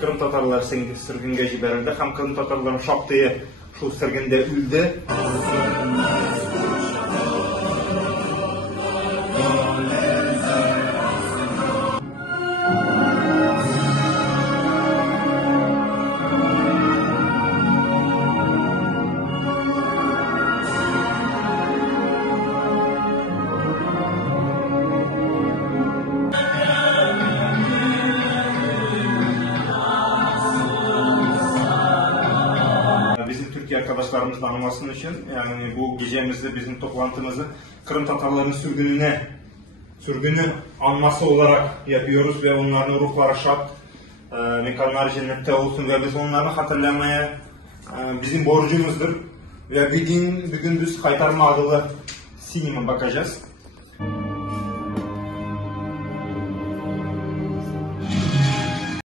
Kırım Tatarlar sürgünge jiberildi. Hem Kırım Tatarların şaptayı şu sürgünde üldü. Bizim Türkiye arkadaşlarımız tanımasının için yani bu gecemizde bizim toplantımızı Kırım Tatarlarının sürgünü anması olarak yapıyoruz ve onların ruhları şad, mekanları cennette olsun ve biz onları hatırlamaya bizim borcumuzdur ve bugün biz kaytarma adlı sinema bakacağız.